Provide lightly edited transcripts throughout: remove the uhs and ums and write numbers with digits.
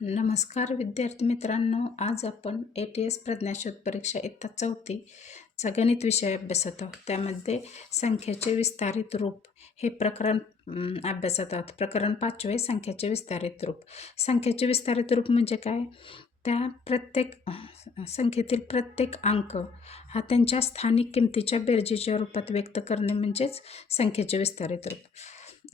नमस्कार विद्यार्थी मित्रांनो, आज आपण ATS प्रज्ञाशोध परीक्षा इयत्ता 4थी चा गणित विषय अभ्यासत आहोत. त्यामध्ये संख्याचे विस्तारित रूप हे प्रकरण अभ्यासत आहोत. प्रकरण 5वे संख्याचे विस्तारित रूप. संख्याचे विस्तारित रूप म्हणजे काय? त्या प्रत्येक संख्येतील प्रत्येक अंक हा त्यांच्या स्थानिक किमतीच्या बेरजेच्या रूपात व्यक्त करणे म्हणजेच संख्येचे विस्तारित रूप.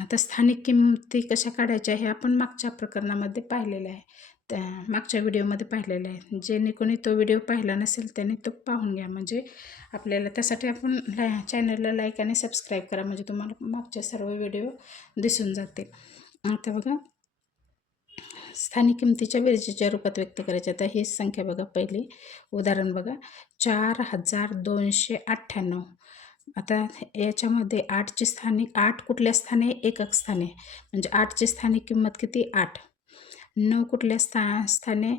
आता स्थानिक किमती कशा काढायच्या हे आपण मागच्या प्रकरणामध्ये पाहिलेलं आहे, त्या मागच्या व्हिडिओमध्ये पाहिलेलं आहे. ज्याने कोणी तो व्हिडिओ पाहिला नसेल त्याने तो पाहून घ्या, म्हणजे आपल्याला त्यासाठी आपण चॅनलला लाईक आणि सबस्क्राईब करा, म्हणजे तुम्हाला मागचे सर्व व्हिडिओ दिसून जातील. आता बघा, स्थानिक किमतीच्या बेरजेच्या रूपात व्यक्त करायच्या. आता ही संख्या बघा, पहिली उदाहरण बघा, 4298. आता याच्यामध्ये 8चे स्थानिक, 8 कुठल्या स्थानी? एकक स्थानी, म्हणजे 8ची स्थानिक किंमत किती? 8. 9 कुठल्या स्थानी?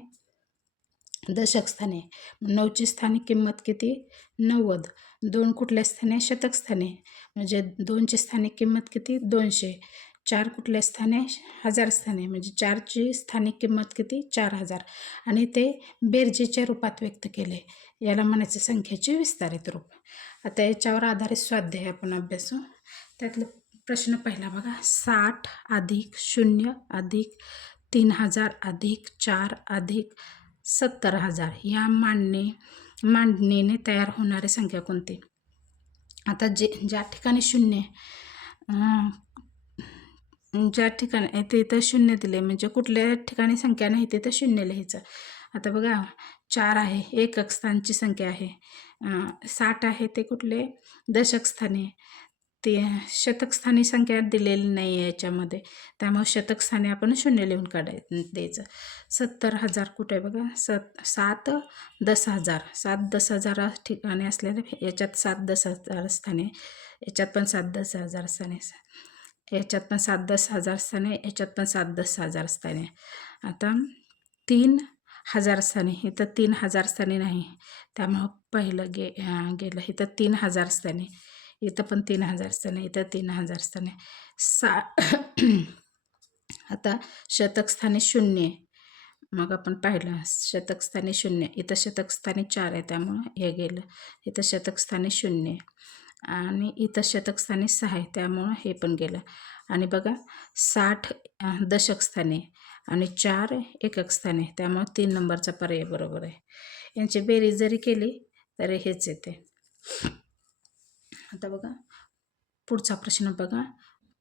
दशक स्थानी. 9ची स्थानिक किंमत किती? 90. 2 कुठल्या स्थानी? शतक स्थानी, म्हणजे 2ची स्थानिक किंमत किती? 200. 4 कुठल्या स्थानी? हजार स्थानी, म्हणजे 4ची स्थानिक किंमत किती? 4000. आणि ते बेरजेच्या रूपात व्यक्त केले, याला म्हणायचं संख्येचे विस्तारित रूप. आता याच्यावर आधारित स्वाध्याय आपण अभ्यासू. त्यातलं प्रश्न पहिला बघा, 60 अधिक 0 अधिक 3000 अधिक 4 अधिक 70000 या मांडणीने तयार होणारी संख्या कोणती? आता ज्या ठिकाणी शून्य, ज्या ठिकाणी इथं शून्य दिले, म्हणजे कुठल्या ठिकाणी संख्या नाही तिथं शून्य लिहायचं. आता बघा, 4 आहे, एकक स्थानची संख्या आहे. 60 आहे, ते कुठले? दशक स्थानी. ते शतक स्थानी संख्या दिलेली नाही आहे याच्यामध्ये, त्यामुळे शतक स्थानी आपण शून्य लिहून द्यायचं. 70000 कुठे आहे बघा? 7 10,000. 7 10,000 ठिकाणी असलेले याच्यात 7 10,000 स्थाने, याच्यात पण 7 10,000 स्थाने, याच्यात पण 7 10,000 स्थाने, याच्यात पण 7 10,000 स्थाने. आता 3000 स्थाने, इथं 3000 स्थाने नाही, त्यामुळं पहिलं गेलं. इथं 3000 स्थाने, इथं पण 3000 स्थाने, इथं 3000 स्थाने. आता शतक स्थानी 0, मग आपण पाहिलं शतक स्थानी 0, इथं शतक स्थानी 4 आहे, त्यामुळं हे गेलं. इथं शतक स्थानी 0 आणि इथं शतक स्थानी 6 आहे, त्यामुळं हे पण गेलं. आणि बघा, 60 दशक स्थानी आणि 4 एकक स्थानी, त्यामुळं 3 नंबरचा पर्याय बरोबर आहे. यांची बेरीज जरी केली तरी हेच येते. आता बघा, पुढचा प्रश्न बघा,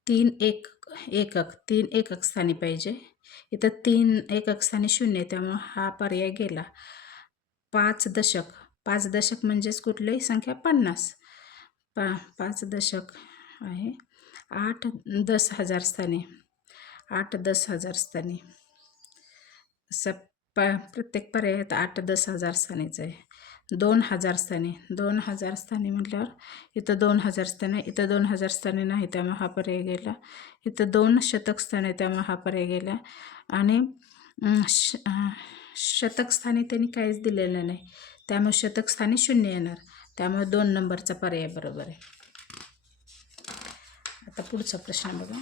3 एकक स्थानी पाहिजे. इथं 3 एकक स्थानी 0, त्यामुळं हा पर्याय गेला. 5 दशक म्हणजेच कुठलीही संख्या? 50. 5 दशक आहे. 8 10,000 स्थानी, 8 10,000 स्थानी, असं प्रत्येक पर्यायात 8 10,000 स्थानीच आहे. 2000 स्थानी, 2000 स्थानी म्हटल्यावर इथं 2000 स्थानी, इथं 2000 स्थानी नाही, त्यामुळे हा पर्याय गेला. इथं 2 शतक स्थानी, त्यामुळे हा पर्याय गेला. आणि शतक स्थानी त्यांनी काहीच दिलेलं नाही, त्यामुळे शतक स्थानी 0 येणार, त्यामुळे 2 नंबरचा पर्याय बरोबर आहे. आता पुढचा प्रश्न बघा,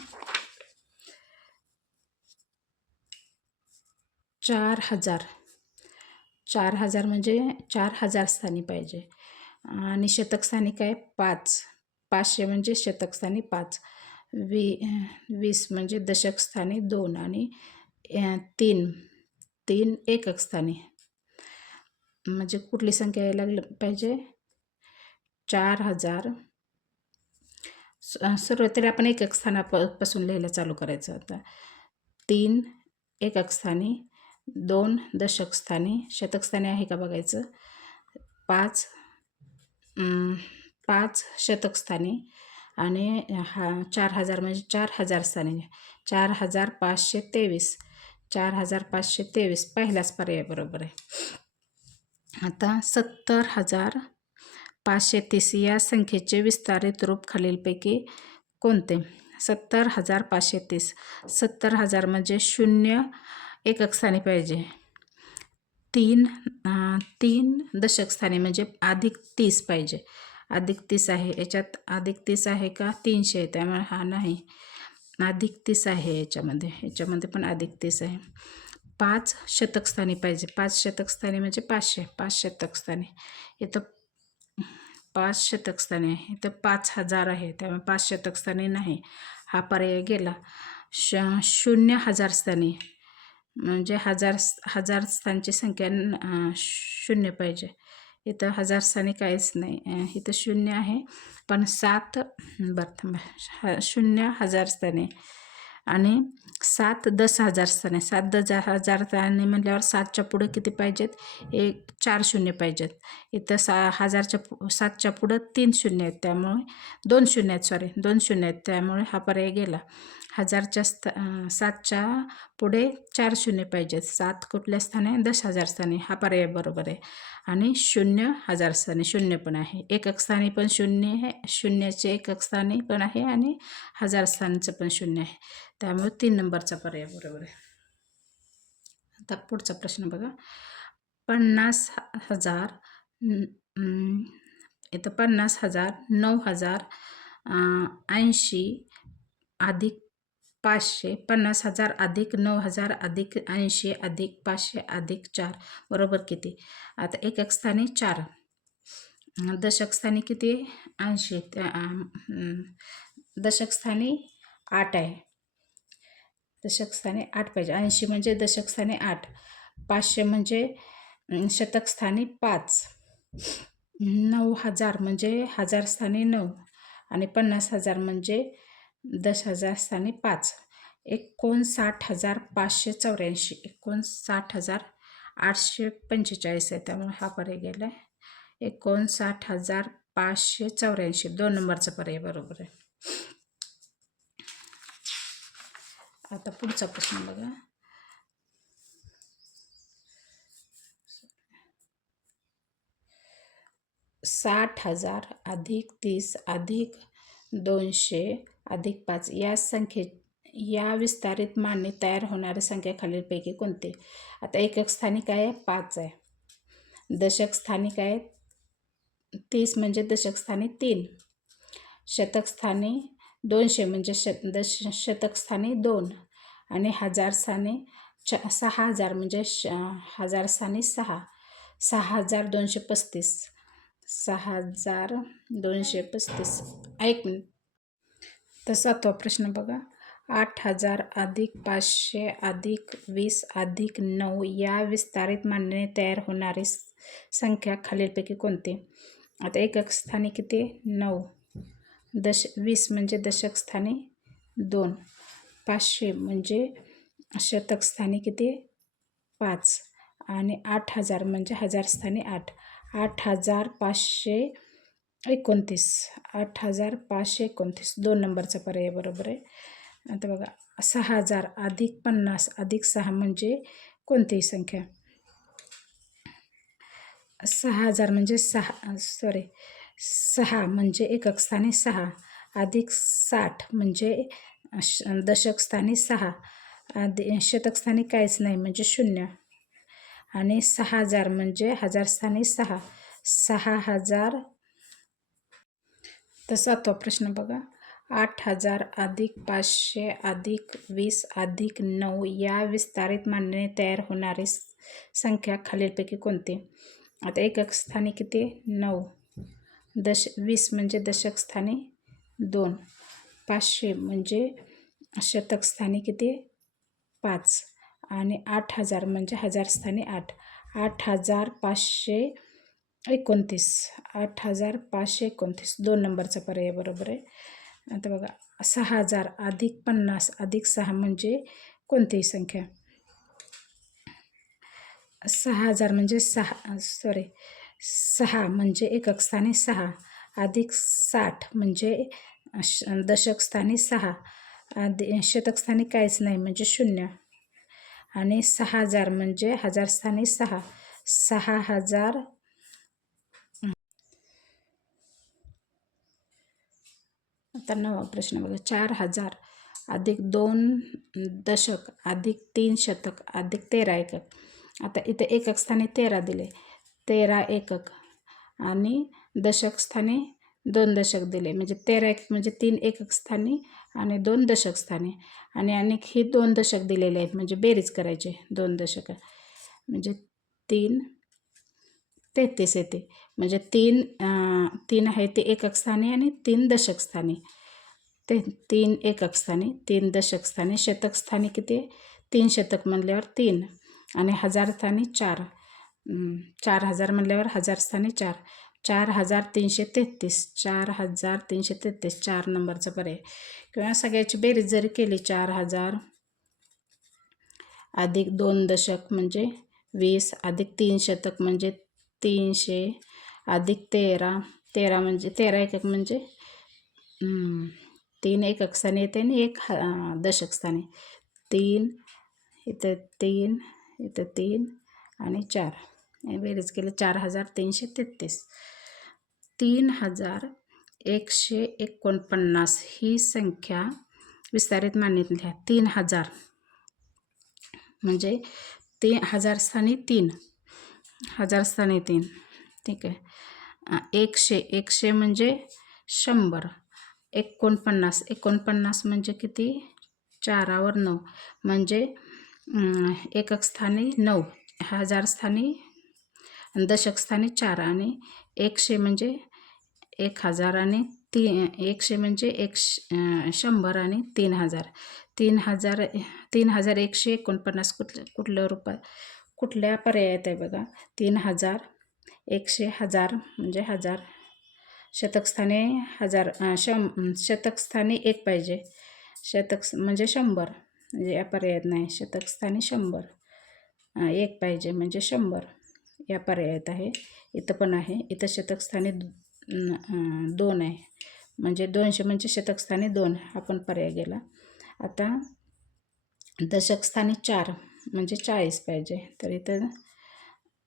4000 म्हणजे 4000 स्थानी पाहिजे. आणि शतक स्थानी काय? 5. 500 म्हणजे शतक स्थानी 5. 20 म्हणजे दशक स्थानी 2 आणि 3 एकक स्थानी, म्हणजे कुठली संख्या यायला पाहिजे? 4000. सुरुवातीला आपण एकक स्थानापासून लिहायला चालू करायचं. आता 3 एकक स्थानी, 2 दशक स्थानी, शतक स्थानी आहे का बघायचं, 5 शतक स्थानी, आणि हा 4000 म्हणजे 4000 स्थानी, 4523. 4523 पहिलाच पर्याय बरोबर आहे. आता 70530 या संख्येचे विस्तारित रूप खालीलपैकी कोणते? 70530. 70000 म्हणजे 0 एकक स्थानी पाहिजे. 3 दशक स्थानी, म्हणजे अधिक 30 पाहिजे. अधिक 30 आहे, याच्यात अधिक 30 आहे का? 300 आहे, त्यामुळे हा नाही. अधिक 30 आहे याच्यामध्ये पण अधिक 30 आहे. 5 शतक स्थानी पाहिजे. 5 शतक स्थानी म्हणजे 500. 5 शतक स्थानी इथं 5 शतक स्थानी आहे. इथं 5000 आहे, त्यामुळे 5 शतक स्थानी नाही, हा पर्याय गेला. 0,000 स्थानी म्हणजे हजार स्थानची संख्या 0 पाहिजे. इथं 1000 स्थानी काहीच नाही, इथं 0 आहे. पण 7 0,000 स्थानी आणि 7 10,000 स्थानी. 7 10,000 स्थानी म्हटल्यावर 7च्या पुढे किती पाहिजेत? 4 शून्य पाहिजेत. इथं 7च्या पुढं 3 शून्य आहेत, त्यामुळे 2 शून्य आहेत, 2 शून्य आहेत, त्यामुळे हा पर्याय गेला. 7च्या पुढे 4 शून्य पाहिजेत. 7 कुठल्या स्थानी? 10,000 स्थानी, हा पर्याय बरोबर आहे. आणि 0,000 स्थानी 0 पण आहे. एकक स्थानी पण 0 आहे, 0चे एकक स्थानी पण आहे आणि 1000 स्थानीचं पण 0 आहे, त्यामुळे 3 नंबरचा पर्याय बरोबर आहे. आता पुढचा प्रश्न बघा. 50,000 इथं 50,000 9,000 80 अधिक 500. 50,000 अधिक 9,000 अधिक 80 अधिक 500 अधिक 4 बरोबर किती? आता एकक स्थानी 4, दशक स्थानी किती? 80. दशक स्थानी 8 आहे, दशक स्थानी 8 पाहिजे. 80 म्हणजे दशक स्थानी 8, 500 म्हणजे शतक स्थानी 5, 9,000 म्हणजे हजार स्थानी 9 आणि 50,000 म्हणजे 10,000 स्थानी 5. 59,584. 59,845 आहे, त्यामुळे हा पर्याय गेला आहे. 59,584 2 नंबरचा पर्याय बरोबर आहे. आता पुढचा प्रश्न बघा. 60,000 अधिक 30 अधिक 200 अधिक 5 या विस्तारित मांडणी तयार होणारी संख्या खालीलपैकी कोणती? आता एकक स्थानी काय आहे? 5 आहे. दशक स्थानी काय आहे? 30 म्हणजे दशक स्थानी 3. शतक स्थानी 200 म्हणजे शतक स्थानी 2 आणि हजार स्थानी 6,000 म्हणजे हजार स्थानी 6. 6,235. 6,235. ऐक मिनिट. तर 7वा प्रश्न बघा. 8,000 अधिक 500 अधिक 20 अधिक 9 या विस्तारित मांडणीने तयार होणारी संख्या खालीलपैकी कोणती? आता एकक स्थानी किती? 9. 20 म्हणजे दशक स्थानी 2. 500 म्हणजे शतक स्थानी किती? 5 आणि 8,000 म्हणजे हजार स्थानी 8. 8,529. 8,529 2 नंबरचा पर्याय बरोबर आहे. आता बघा. 6,000 अधिक 50 अधिक 6 म्हणजे कोणतीही संख्या? 6,000 म्हणजे 6 म्हणजे एकक स्थानी 6 अधिक 60 म्हणजे दशक स्थानी 6 शतक स्थानी काहीच नाही म्हणजे 0 आणि 6,000 म्हणजे हजार स्थानी 6. 6,000. तर 7वा प्रश्न बघा. 8,000 अधिक 500 अधिक 20 अधिक 9 या विस्तारित मांडणीने तयार होणारी संख्या खालीलपैकी कोणती? आता एकक स्थानी किती? 9. 20 म्हणजे दशक स्थानी 2. 500 म्हणजे शतक स्थानी किती? 5 आणि 8,000 म्हणजे हजार स्थानी 8. 8,529. 8,529 2 नंबरचा पर्याय बरोबर आहे. आता बघा. 6,000 अधिक 50 अधिक 6 म्हणजे कोणतीही संख्या? 6,000 म्हणजे 6 म्हणजे एकक स्थानी 6 अधिक 60 म्हणजे दशक स्थानी 6 शतक स्थानी काहीच नाही म्हणजे 0 आणि 6,000 म्हणजे हजार स्थानी 6. 6,000. आता 9वा प्रश्न बघा. 4,000 अधिक 2 दशक अधिक 3 शतक अधिक 13 एकक. आता इथे एकक स्थानी 13 दिले, 13 एकक आणि दशक स्थानी 2 दशक दिले, म्हणजे 13 एकक म्हणजे 3 एकक स्थानी आणि 2 दशक स्थानी. आणि ही 2 दशक दिलेले आहेत, म्हणजे बेरीज करायची 2 दशक म्हणजे 3 33 येते. म्हणजे 3 आहे ते एकक स्थानी आणि 3 दशक स्थानी. 3 एकक स्थानी, 3 दशक स्थानी. शतक स्थानी किती आहे? 3 शतक म्हणल्यावर 3 आणि हजार स्थानी 4. 4000 म्हणल्यावर हजार स्थानी 4. 4333. 4333 4 नंबरचा पर्याय. किंवा सगळ्याची बेरीज जरी केली 4000 अधिक 2 दशक म्हणजे 20 अधिक 3 शतक म्हणजे 300 अधिक 13 म्हणजे 13 एकक म्हणजे 3 एकक स्थानी येते आणि 1 दशक स्थानी. 3 इथं 3 इथं 3 आणि 4 बेरीज केली 4333. 3149 ही संख्या विस्तारित मांडणीत लिहा. 3000 म्हणजे 1000 स्थानी 3, हजार स्थानी 3. ठीक आहे. 100 म्हणजे 100. 49 म्हणजे किती? 4वर 9 म्हणजे एकक स्थानी 9, हजार स्थानी दशक स्थानी 4 आणि 100 म्हणजे 1000 आणि 100 म्हणजे 100 आणि 3000. 3149 कुठलं रुपये कुठल्या पर्यायात आहे बघा. 3000 100 हजार म्हणजे हजार. शतकस्थानी हजार शतकस्थानी 1 पाहिजे. शतक म्हणजे 100 म्हणजे या पर्यायात नाही. शतकस्थानी 100 1 पाहिजे म्हणजे 100 या पर्यायात आहे. इथं पण आहे. इथं शतकस्थानी 2 आहे म्हणजे 200 म्हणजे शतकस्थानी 2 हा पण पर्याय गेला. आता दशकस्थानी 4 म्हणजे 40 पाहिजे, तर इथं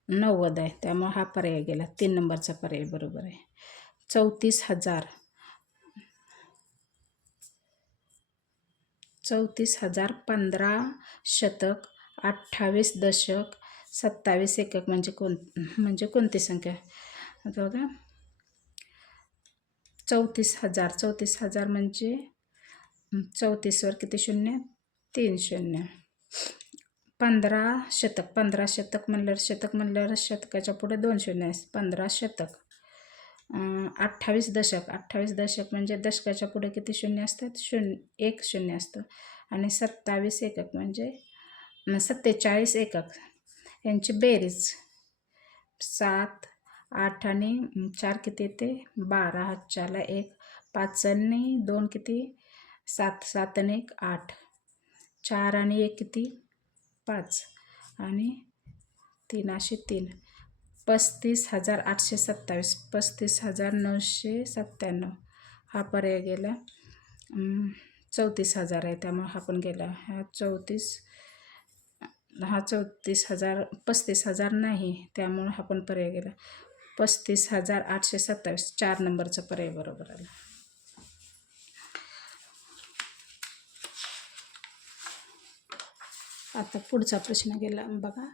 90 आहे त्यामुळे हा पर्याय गेला. 3 नंबरचा पर्याय बरोबर आहे. 34,000 15 शतक 28 दशक 27 एकक म्हणजे कोणती संख्या? आता बघा 34,000 म्हणजे 34वर किती शून्य? 3 शून्य. 15 शतक म्हणल्यावर शतकाच्या पुढे 2 शून्य आहे. 15 शतक. 28 दशक म्हणजे दशकाच्या पुढे किती शून्य असतात? 1 शून्य असतं. आणि 27 एकक म्हणजे 47 एकक. यांची बेरीज 7, 8 आणि 4 किती येते? 12. हातच्याला 1, 5 आणि 2 किती? 7. 7 आणि 1 8. 4 आणि 1 किती? 5 आणि 3 अशी 3. 35,827. 35,997 हा पर्याय गेला. 34,000 आहे त्यामुळे हा पण गेला. हा 34,000 35,000 नाही त्यामुळे हा पण पर्याय गेला. 35,827 4 नंबरचा पर्याय बरोबर आला. आता पुढचा प्रश्न गेला बघा.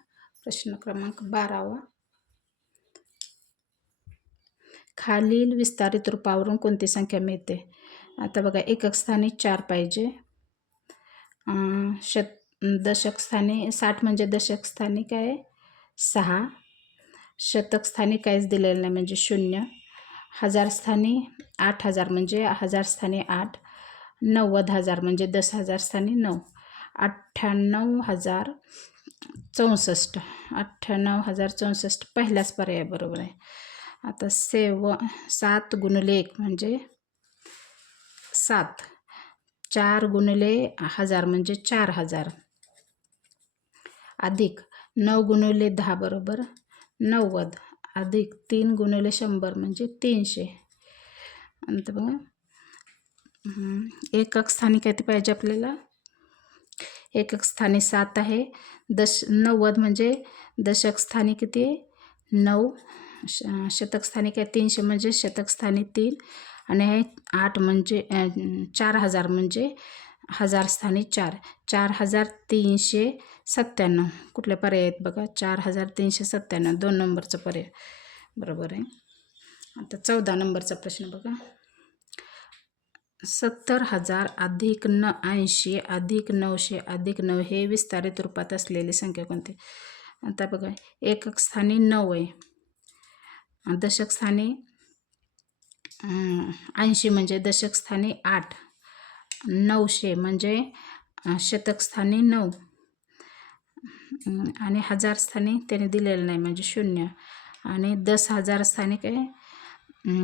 प्रश्न क्रमांक 12वा. खालील विस्तारित रूपावरून कोणती संख्या मिळते? आता बघा एकक स्थानी 4 पाहिजे. दशक स्थानी 60 म्हणजे दशक स्थानी काय 6. शतक स्थानी काहीच दिलेलं नाही म्हणजे 0. हजार स्थानी 8000 म्हणजे हजार स्थानी 8. 90,000 म्हणजे 10,000 स्थानी 9. 98,064. 98,064 पहिलाच पर्याय बरोबर आहे. आता 7 गुणिले 1 म्हणजे 7. 4 गुणिले 1000 म्हणजे 4000. अधिक 9 गुणिले 10 बरोबर 90. अधिक 3 गुणिले 100 म्हणजे 300. नंतर बघा एकक स्थानी किती पाहिजे आपल्याला? एकक स्थानी 7 आहे. 90 म्हणजे दशक स्थानी किती आहे? 9. शतक स्थानी काय 300 म्हणजे शतक स्थानी 3 आणि 8 म्हणजे 4000 म्हणजे हजार स्थानी 4. 4397 कुठले पर्याय आहेत बघा? 4397 2 नंबरचं पर्याय बरोबर आहे. आता 14 नंबरचा प्रश्न बघा. 70,000 अधिक 80 अधिक 900 अधिक 9 हे विस्तारित रूपात असलेली संख्या कोणती? आता बघा, एकक स्थानी 9 आहे, दशक स्थानी 80 म्हणजे दशक स्थानी 8, 900 म्हणजे शतक स्थानी 9 आणि हजार स्थानी त्याने दिलेलं नाही म्हणजे 0 आणि 10,000 स्थानी काय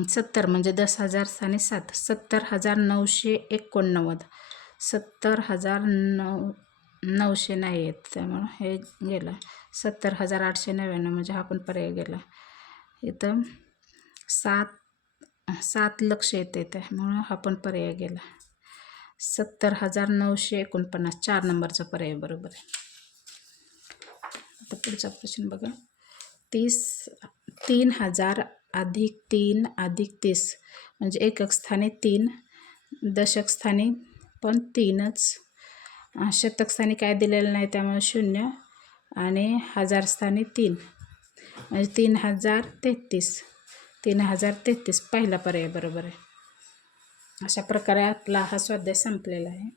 70 म्हणजे 10,000 स्थानी 7, 70,989. 70,900 नाही आहेत त्यामुळं हे गेलं. 70,899 म्हणजे हा पण पर्याय गेला. इथं 7 लक्ष येते त्यामुळं हा पण पर्याय गेला. 70,949 4 नंबरचा पर्याय बरोबर आहे. आता पुढचा प्रश्न बघा. 3,000 अधिक 3 अधिक 30 म्हणजे एकक स्थानी 3, दशक स्थानी पण 3च, शतक स्थानी काय दिलेलं नाही त्यामुळे 0 आणि हजार स्थानी 3 म्हणजे 3,033. 3,033 पहिला पर्याय बरोबर आहे. अशा प्रकारे आपला हा स्वाध्याय संपलेला आहे.